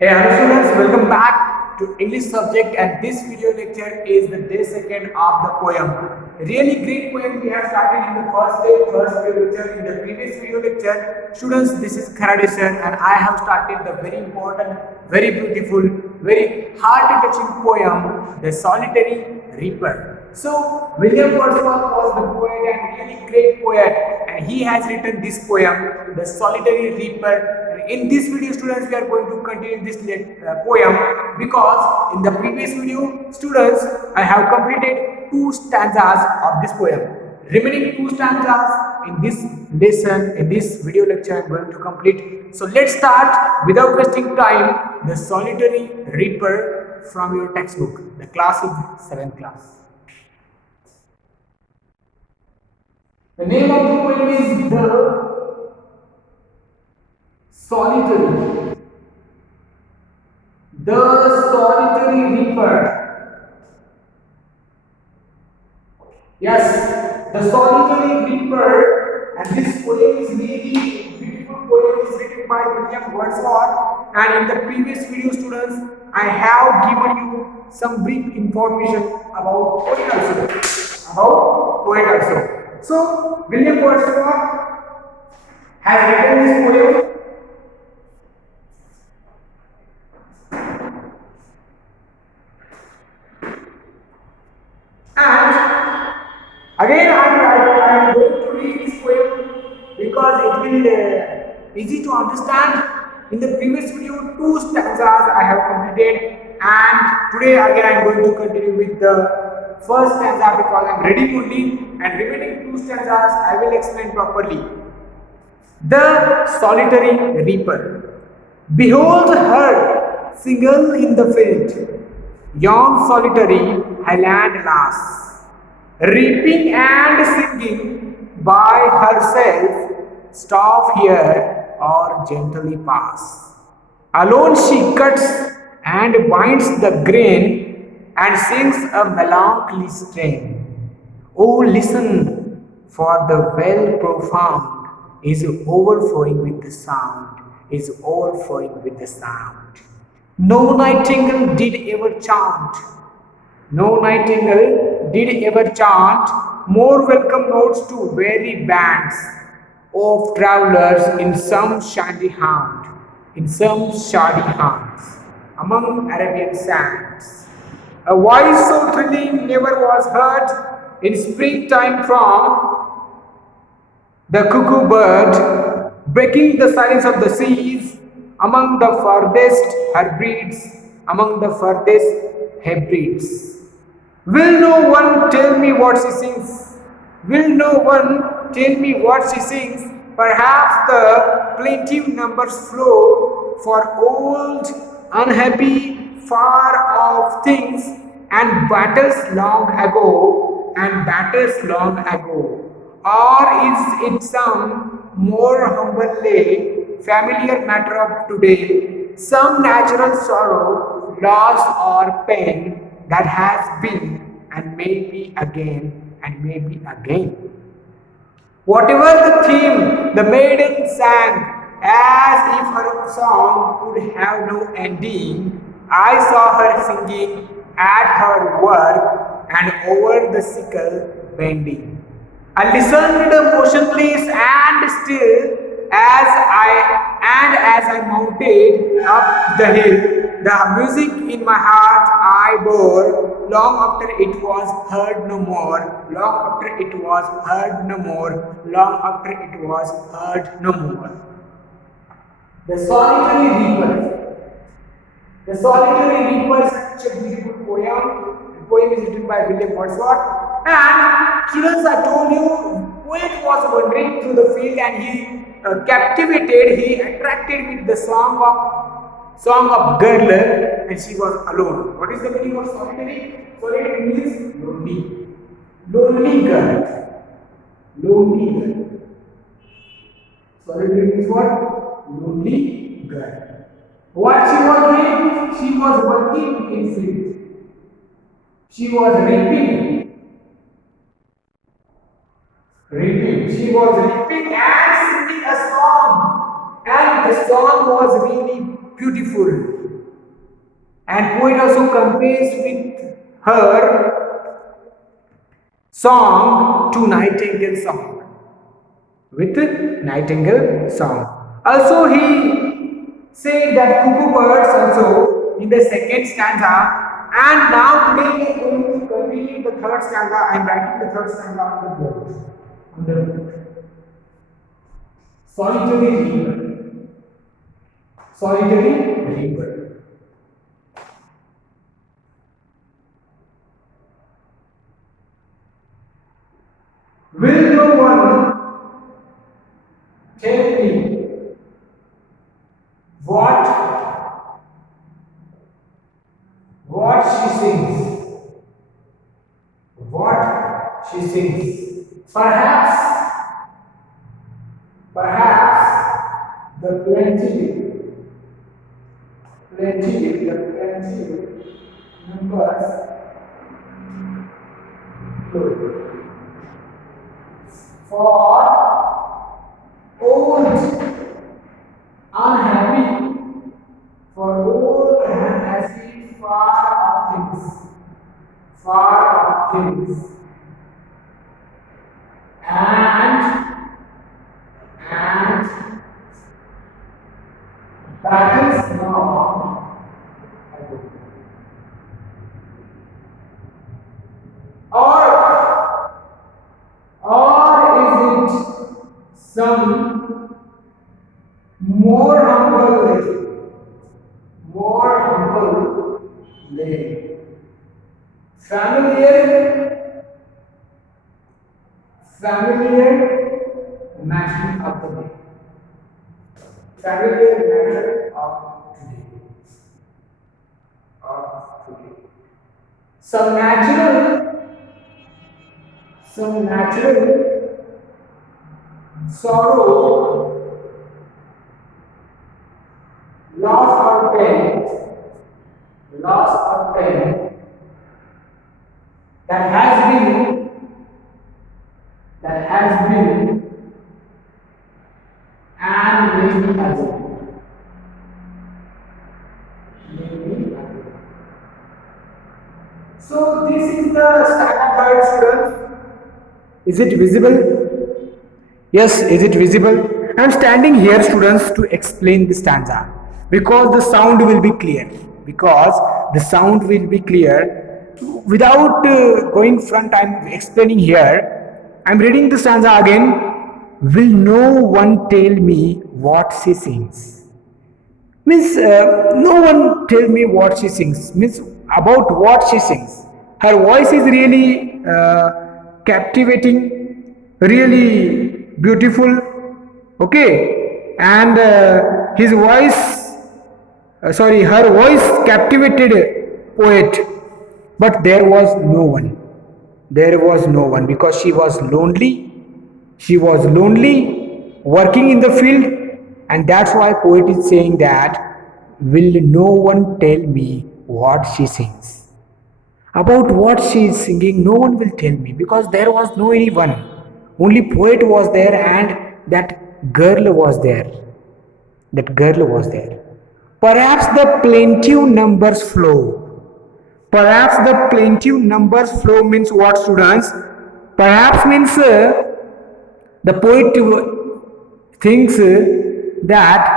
Hey, hello students, welcome back to English subject, and this video lecture is the day second of the poem. Really great poem we have started in the first day, first video lecture. In the previous video lecture, students, this is Kharade sir, and I have started the very important, very beautiful, very heart-touching poem, The Solitary Reaper. So, William Wordsworth was the poet and really great poet, and he has written this poem, The Solitary Reaper. In this video, students, we are going to continue this poem because in the previous video, students, I have completed 2 stanzas of this poem. Remaining 2 stanzas in this lesson, in this video lecture, I am going to complete. So let's start without wasting time. The Solitary Reaper from your textbook. The class is 7th class. The name of the poem is The Solitary. The Solitary Reaper. Yes, The Solitary Reaper, and this poem is really beautiful poem is written by William Wordsworth. And in the previous video, students, I have given you some brief information about poet also. About poet also. So, William Wordsworth has written this poem. And again, I am going to read this poem because it will easy to understand. In the previous video, 2 stanzas I have completed, and today again I am going to continue with the first stanza because I am reading only, and remaining 2 stanzas I will explain properly. The Solitary Reaper. Behold her, single in the field, yon solitary highland lass, reaping and singing by herself, stop here or gently pass. Alone she cuts and binds the grain and sings a melancholy strain. Oh, listen, for the well profound is overflowing with the sound, is overflowing with the sound. No nightingale did ever chant, no nightingale did ever chant more welcome notes to weary bands of travelers in some shanty haunt, in some shoddy haunts, among Arabian sands. A voice so thrilling never was heard in springtime from the cuckoo bird, breaking the silence of the seas among the farthest Hebrides, among the farthest Hebrides. Will no one tell me what she sings? Will no one tell me what she sings? Perhaps the plaintive numbers flow for old, unhappy, far off things and battles long ago, and battles long ago. Or is it some more humbly familiar matter of today, some natural sorrow, loss, or pain that has been and may be again and may be again? Whatever the theme, the maiden sang as if her song could have no ending. I saw her singing at her work and over the sickle bending. I listened motionless and still as I mounted up the hill. The music in my heart I bore long after it was heard no more. Long after it was heard no more. Long after it was heard no more. The Solitary Reaper. The Solitary Reaper is such a beautiful poem. The poem is written by William Wordsworth. And students, I told you, poet was wandering through the field and he captivated, he attracted with the song of girl, and she was alone. What is the meaning of solitary? Solitary means lonely. Lonely girl. Lonely girl. Solitary means what? Lonely girl. What she was doing? She was working in field. She was reaping. She was reaping and singing a song. And the song was really beautiful. And poet also compares with her song to nightingale song. With nightingale song. Also he said that cuckoo birds also in the second stanza. And now today we are going to continue the third stanza. I am writing the third stanza on the board. On the board. Solitary reaper. Solitary reaper. Will no one tell me what she sings? What she sings? Perhaps the plenty numbers for old unhappy, far of things, and battles long ago. Or is it some more humble lay, familiar matter of the day, familiar matter of today. Some natural sorrow, loss or pain that has been and will be again. So this is the standard third, students. Is it visible? Yes, is it visible? I am standing here, students, to explain the stanza because the sound will be clear. Without going front, I am explaining here. I am reading the stanza again. Will no one tell me what she sings? Means no one tell me what she sings. Means about what she sings. Her voice is really captivating, really beautiful. Okay, and her voice captivated poet, but there was no one. There was no one because she was lonely. She was lonely, working in the field, and that's why poet is saying that, will no one tell me what she sings? About what she is singing, no one will tell me because there was no anyone. Only poet was there and that girl was there. Perhaps the plaintive numbers flow. Perhaps the plaintive numbers flow means what, students? Perhaps means the poet thinks that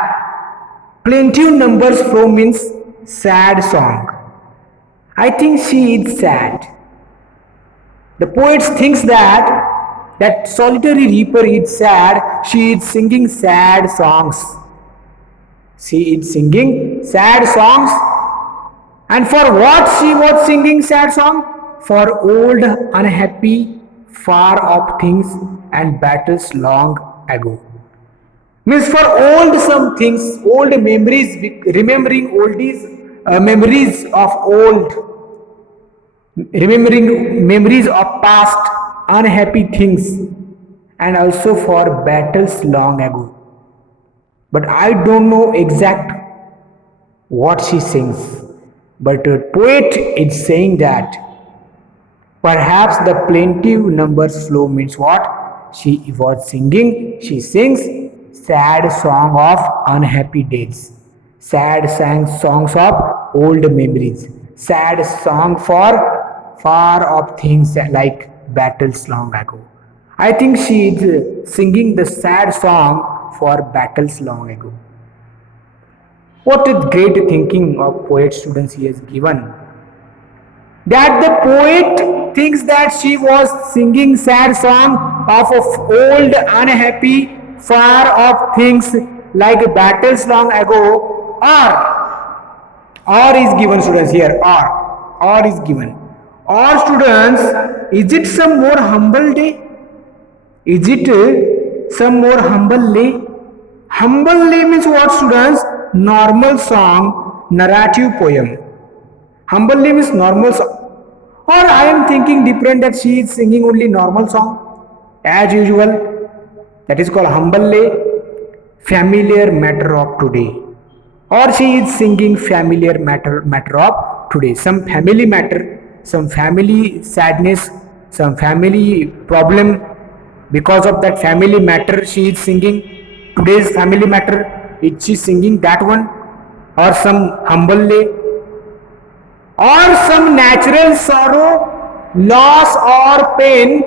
plaintive numbers flow means sad song. I think she is sad. The poet thinks that solitary reaper is sad. She is singing sad songs. And for what she was singing sad song? For old, unhappy, far off things and battles long ago. Means for old some things, old memories, remembering memories of old, remembering memories of past unhappy things, and also for battles long ago. But I don't know exact what she sings. But a poet is saying that perhaps the plaintive numbers flow means what? She was singing, she sings sad song of unhappy days, sad songs of old memories. Sad song for far off things like battles long ago. I think she is singing the sad song for battles long ago. What a great thinking of poet students he has given. That the poet thinks that she was singing sad song of old unhappy far off things like battles long ago, or is given students here, or is given, or students, is it some more humble day, is it some more humble day? Humble day means what students? Normal song, narrative poem. Humble name is normal song. Or I am thinking different that she is singing only normal song as usual. That is called humble lay, familiar matter of today. Or she is singing familiar matter of today. Some family matter, some family sadness, some family problem. Because of that family matter, she is singing today's family matter. Is she singing that one? Or some humble lay, or some natural sorrow, loss or pain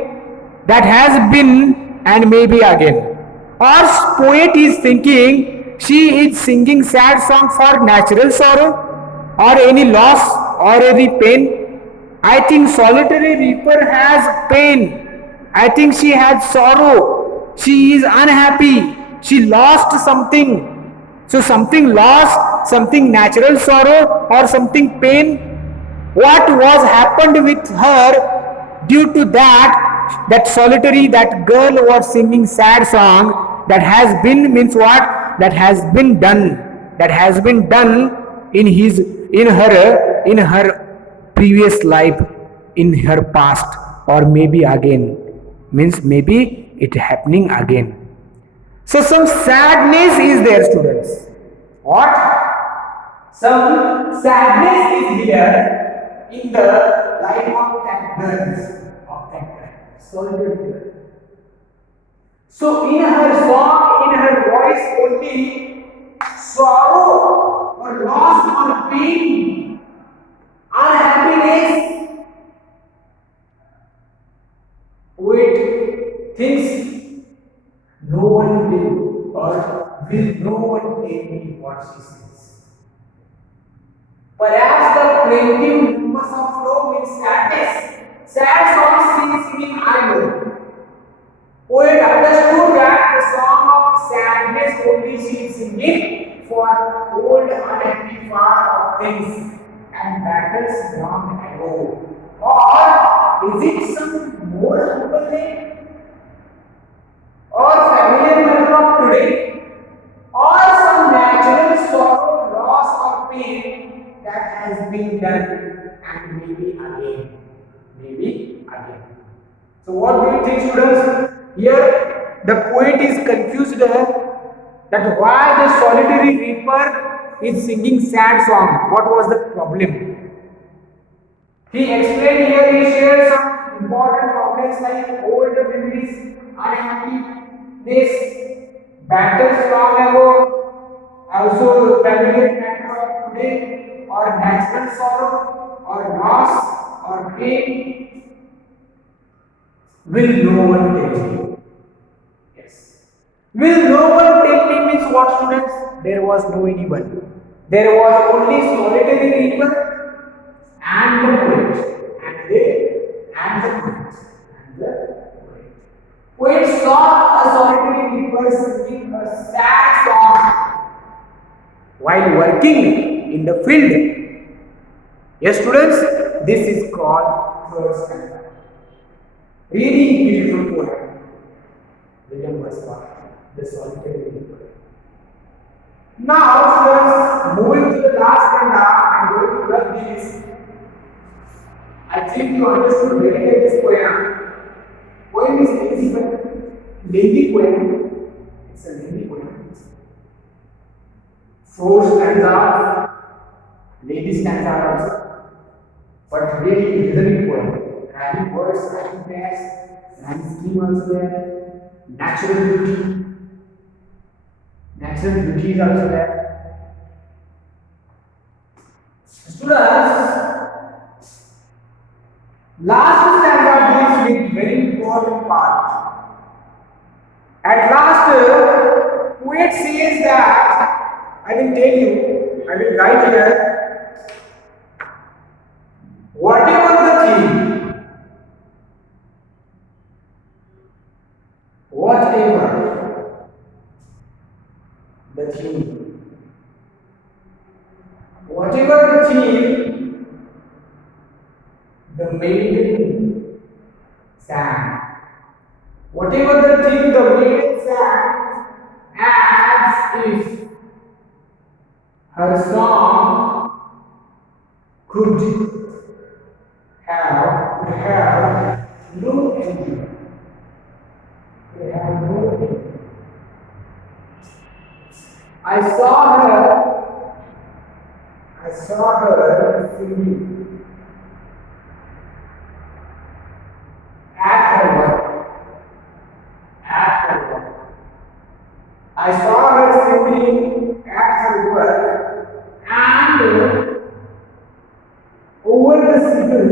that has been and maybe again. Or poet is thinking she is singing sad song for natural sorrow or any loss or any pain. I think solitary reaper has pain. I think she had sorrow. She is unhappy. She lost something. So something lost, something natural sorrow or something pain. What was happened with her due to that solitary, that girl was singing sad song, that has been means what? That has been done in her previous life, in her past, or maybe again, means maybe it happening again. So some sadness is there, students. What? Some sadness is here in the life of that girl, solitary girl. So in her song, in her voice only sorrow or loss or pain, unhappiness, poet thinks no one will no one tell me what she says. Perhaps the plaintive numbers of flow means sadness. Sad songs singing I know. Poet understood that the song of sadness only she is singing for old unhappy far off things and battles long ago. Or is it some more humble name? Or familiar matter of today? Or some natural sorrow, loss or pain that has been done and maybe again. Maybe again. So what do you think, students? Here the poet is confused that why the solitary reaper is singing sad song. What was the problem? He explained here, he shared some important problems like old memories, unhappiness, battles long ago, also familiar matter of today, or natural sorrow, or loss, or pain. Will no one tell me? Yes. Will no one tell me means what, students? There was no anyone. There was only solitary reaper and the poet. And the poet. Poet saw a solitary reaper singing a sad song while working in the field. Yes, students, this is called third stanza. Really beautiful poem. William Wordsworth, the solitary reaper. Now, students, moving to the last stanza, I am going to rub this. I think you understood very well this poem. Poem is lazy, but lazy poem. It's a lazy poem. 4 stanzas, lazy stanza also, but really rhythmic poem. Rhyming words, rhyming pairs, rhyming scheme also there. Natural beauty. Natural beauty is also there. Students, last stanza deals with very important part. At last, poet says that I will tell you, I will write here, whatever the theme, whatever the theme, whatever the theme, the maiden sang. Whatever the theme the maiden sang, as if her song could have no ending. Could have no ending. I saw her singing at her work. At her work. I saw her singing at her work and over the sickle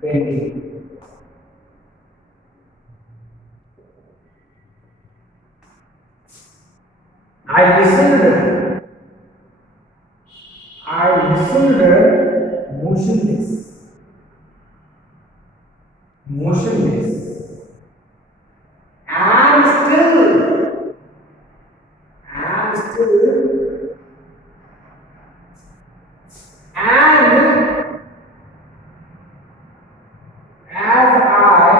bending. I listened. I listened motionless. Motionless. And still, and still, and as I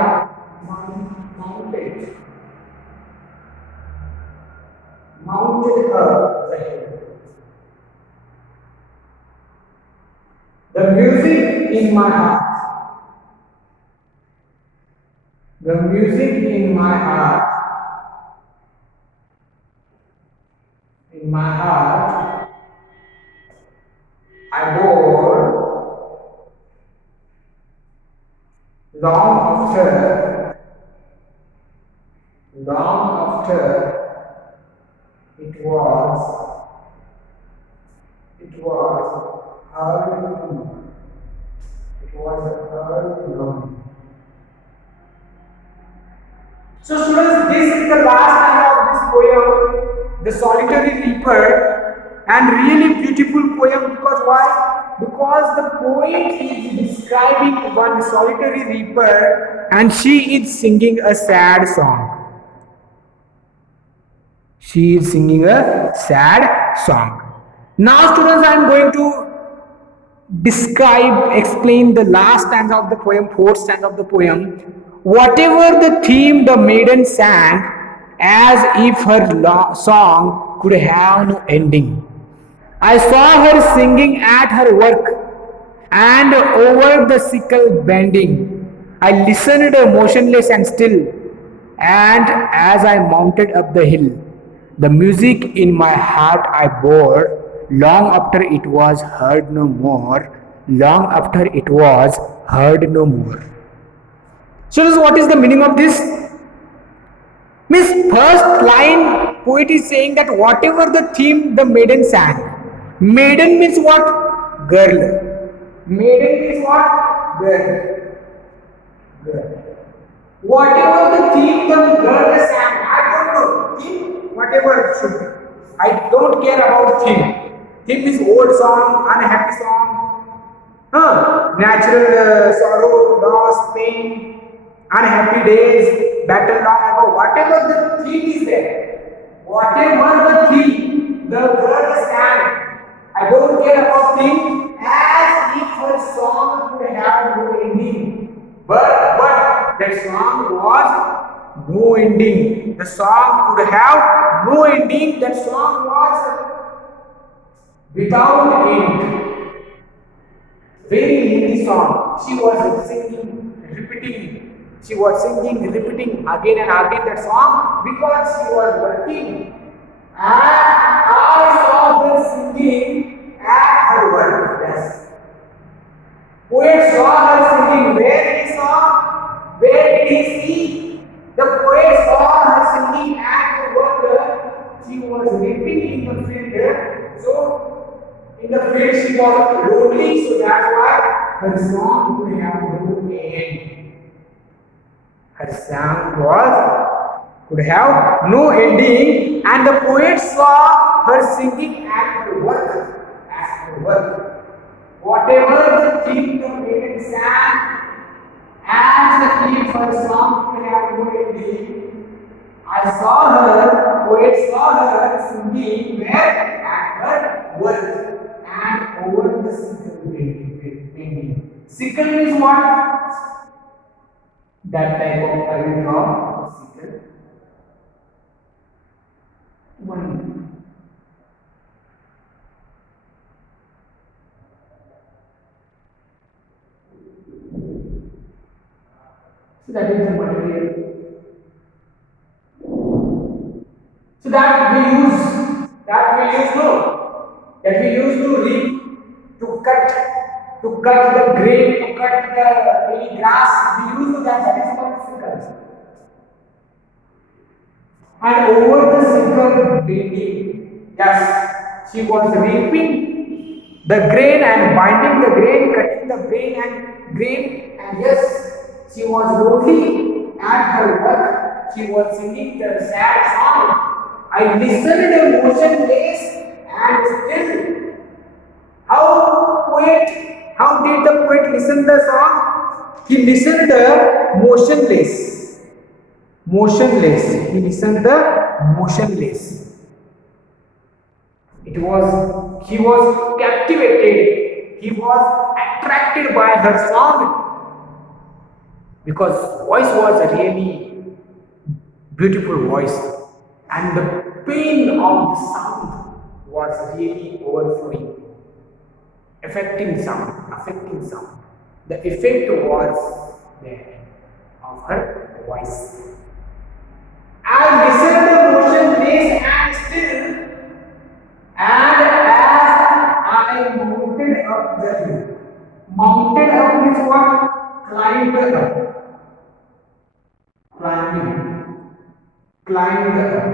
mounted her the hill. The music in my heart, the music in my heart, I bore long after it was heard no more. It was heard no more. So students, this is the last line of this poem, The Solitary Reaper, and really beautiful poem because why? Because the poet is describing one solitary reaper and she is singing a sad song. She is singing a sad song. Now students, I am going to explain the last stanza of the poem, fourth stanza of the poem. Whatever the theme the maiden sang, as if her song could have no ending. I saw her singing at her work and over the sickle bending. I listened motionless and still, and as I mounted up the hill, the music in my heart I bore, long after it was heard no more, long after it was heard no more. So what is the meaning of this? Means first line poet is saying that whatever the theme the maiden sang. Maiden means what? Girl. Maiden means what? Girl. Girl. Whatever the theme the girl sang, I don't know. Theme, whatever it should be. I don't care about theme. Theme is old song, unhappy song, natural sorrow, loss, pain, unhappy days, battle long ago, whatever the theme is there, whatever the theme the girl sang, I don't care about theme, as if her song could have no ending. But that song was no ending. The song could have no ending. That song was without end. Very lengthy song. She was singing, repeating. She was singing, repeating again and again that song because she was working. And I saw her singing at her work. Yes. Poet saw her singing. Where did he saw? Where did he see? The poet saw her singing at her work. She was reaping in the field. So in the field she was lonely, so that's why her song could have no end. Her song could have no ending, and the poet saw her singing at her work. At her work. Whatever the thing the maiden sang, as if her song could have no ending, I saw her, poet saw her singing where at her work and over the sickle painting. Sickle means what? That type of current of sickle. One. So that is the material. So that we use to reap, to cut the grain, to cut the any grass. We use that is called sickle. And over the sickle bending, yes, she was reaping the grain and binding the grain, cutting the grain, and yes, she was lonely at her work. She was singing the sad song. I listened motionless and still. How did the poet listen the song? He listened motionless. He listened motionless. He was captivated. He was attracted by her song because voice was really beautiful voice, and the pain of the sound was really overflowing, affecting sound. The effect was there of her voice. I listened motionless and still, and as I mounted up the hill. Mounted up means what? Climbed up. Climbed up.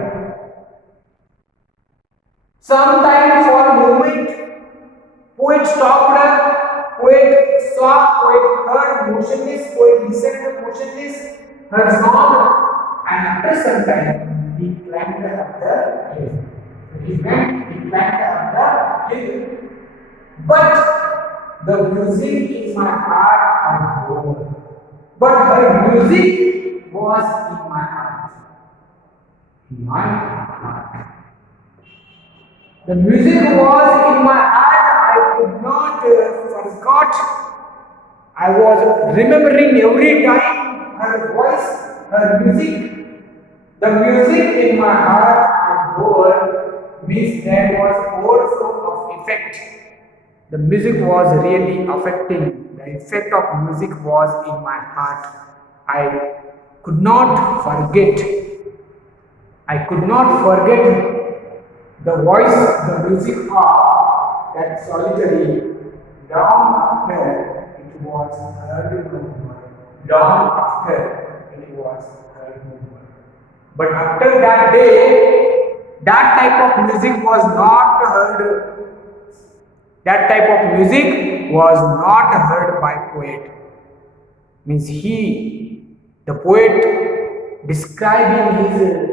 Sometimes for a moment, poet stopped, poet saw, poet heard motionless, poet listened motionless, her song. And after some time, he climbed up the hill. He climbed up the hill. But the music in my heart was over. But her music was in my heart. In my heart. The music was in my heart. I could not forget. I was remembering every time her voice, her music. The music in my heart and bore means there was overflow of effect. The music was really affecting. The effect of music was in my heart. I could not forget. The voice, the music of that solitary long after it was heard no more. Long after it was heard no more. But after that day, that type of music was not heard. That type of music was not heard by poet. Means the poet describing his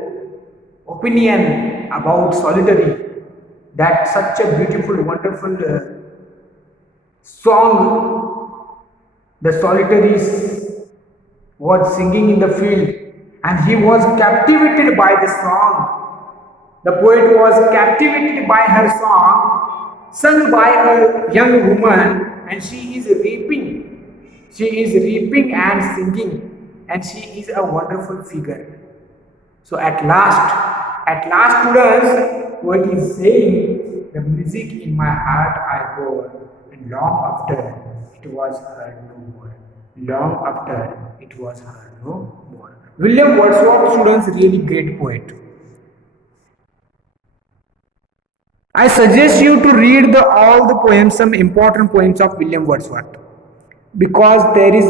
opinion about solitary, that such a beautiful, wonderful song the solitary was singing in the field. And he was captivated by the song. The poet was captivated by her song, sung by a young woman, and she is reaping. She is reaping and singing, and she is a wonderful figure. So at last, students, poet is saying, the music in my heart I bore, and long after it was heard no more. Long after it was heard no more. William Wordsworth, students, really great poet. I suggest you to read all the poems, some important poems of William Wordsworth, because there is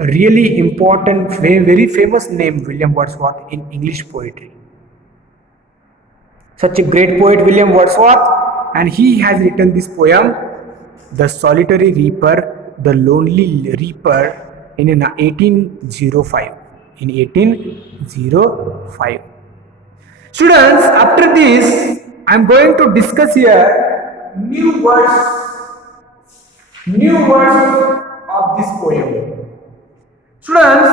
a really important, very famous name, William Wordsworth, in English poetry. Such a great poet, William Wordsworth. and he has written this poem, The Solitary Reaper, The Lonely Reaper, in 1805. In 1805. Students, after this, I am going to discuss here new words of this poem. Students,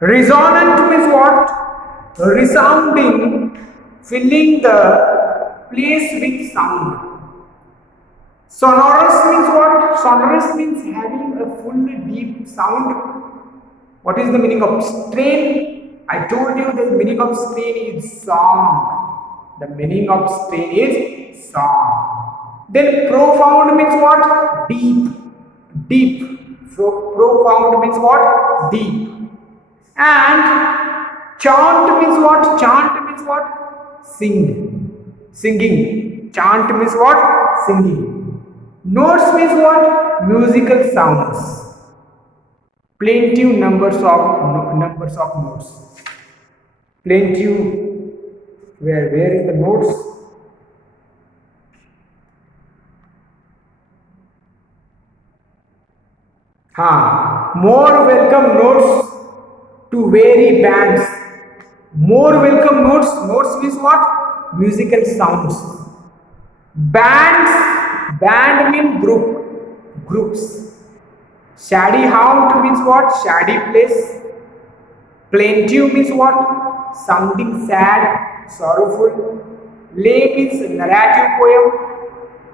resonant means what? Resounding, filling the place with sound. Sonorous means what? Sonorous means having a full deep sound. What is the meaning of strain? I told you the meaning of strain is song. The meaning of strain is song. Then profound means what? Deep. Deep. So profound means what? Deep. And chant means what? Chant means what? Sing. Singing. Chant means what? Singing. Notes means what? Musical sounds. Plenty numbers of notes. Plenty. Where is the notes? More welcome notes to vary bands. More welcome notes. Notes means what? Musical sounds. Bands. Band means group. Groups. Shady haunt means what? Shady place. Plaintive means what? Sounding sad, sorrowful. Lay means narrative poem.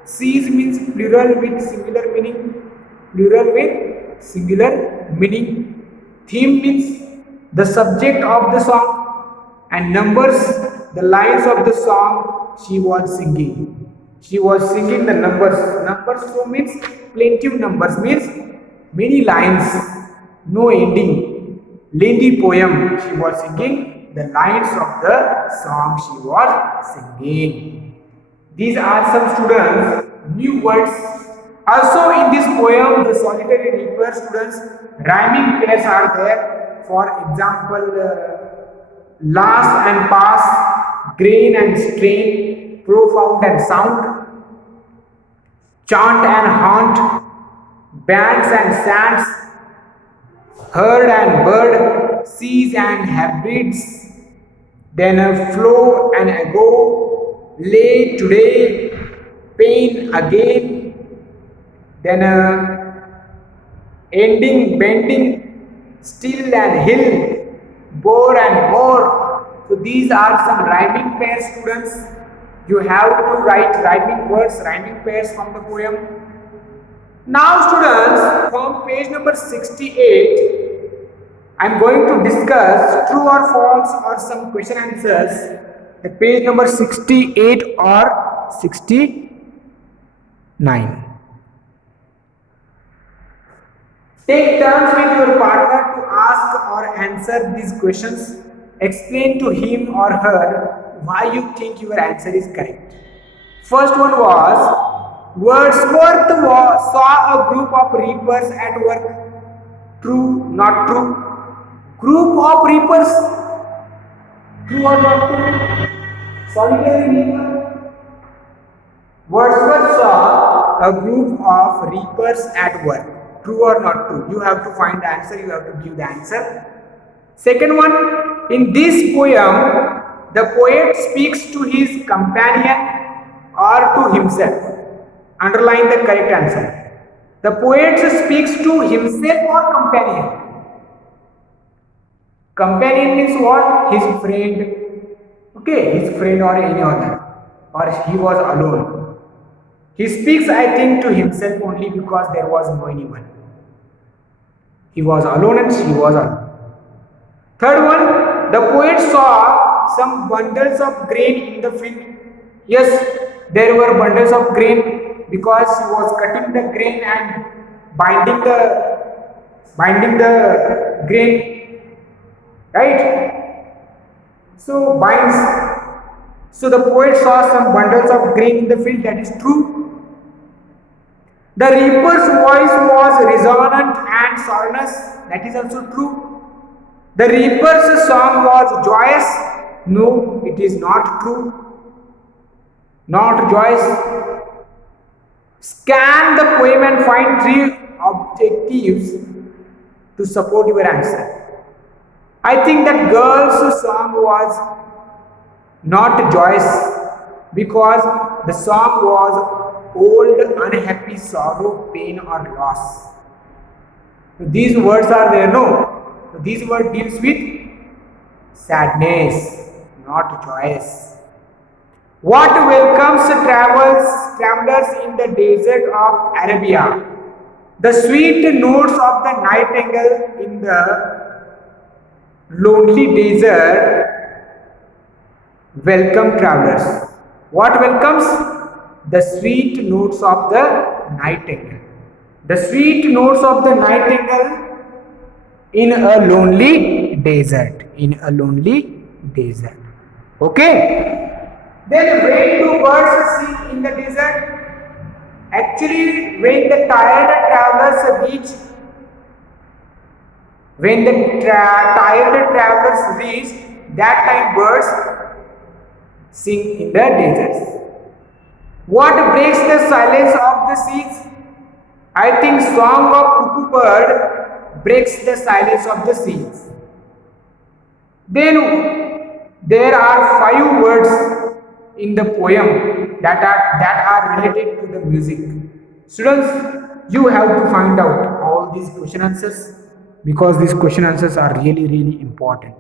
Seize means plural with singular meaning. Plural with singular meaning. Theme means the subject of the song. And numbers, the lines of the song she was singing. She was singing the numbers. Numbers so means plaintive numbers means many lines, no ending. Lengthy poem she was singing the lines of the song she was singing. These are some students new words. Also in this poem, The Solitary Reaper, students, rhyming pairs are there. For example, last and pass, grain and strain, profound and sound, chant and haunt, bands and sands, herd and bird, seas and hybrids, then a flow and ago, lay today, pain again, then a ending, bending, still and hill, bore and more. So these are some rhyming pairs, students. You have to write rhyming words, rhyming pairs from the poem. Now students, from page number 68, I am going to discuss true or false or some question answers at page number 68 or 69. Take turns with your partner to ask or answer these questions. Explain to him or her why you think your answer is correct. First one was, Wordsworth saw a group of reapers at work. True, not true? Group of reapers. True or not true? Solitary reaper. Wordsworth saw a group of reapers at work. True or not true? You have to find the answer, you have to give the answer. Second one, in this poem, the poet speaks to his companion or to himself. Underline the correct answer. The poet speaks to himself or companion. Companion means what? His friend. Okay, his friend or any other. Or he was alone. He speaks, I think, to himself only because there was no anyone. He was alone and she was alone. Third one, the poet saw some bundles of grain in the field. Yes, there were bundles of grain because he was cutting the grain and binding the grain, right? So binds. So the poet saw some bundles of grain in the field. That is true. The reaper's voice was resonant and sonorous. That is also true. The reaper's song was joyous. No, it is not true. not Joyce. Scan the poem and find three objectives to support your answer. I think that girl's song was not Joyce because the song was old, unhappy, sorrow, pain, or loss. So these words are there, no? So these words deals with sadness, not joyous. What welcomes travelers in the desert of Arabia? The sweet notes of the nightingale in the lonely desert welcome travelers. What welcomes? The sweet notes of the nightingale. The sweet notes of the nightingale in a lonely desert. In a lonely desert. Okay? Then when do birds sing in the desert? Actually, when the tired travelers reach, that time birds sing in the deserts. What breaks the silence of the seas? I think song of cuckoo bird breaks the silence of the seas. Then there are 5 words in the poem that are related to the music. Students, you have to find out all these question answers because these question answers are really important.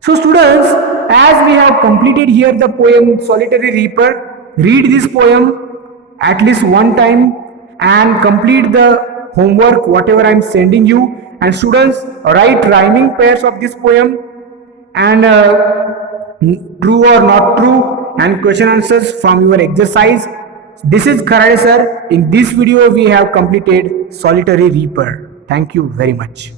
So students, as we have completed here the poem Solitary Reaper, read this poem at least one time and complete the homework whatever I am sending you. And students, write rhyming pairs of this poem and true or not true and question answers from your exercise. This is Kharade sir. In this video we have completed Solitary Reaper. Thank you very much.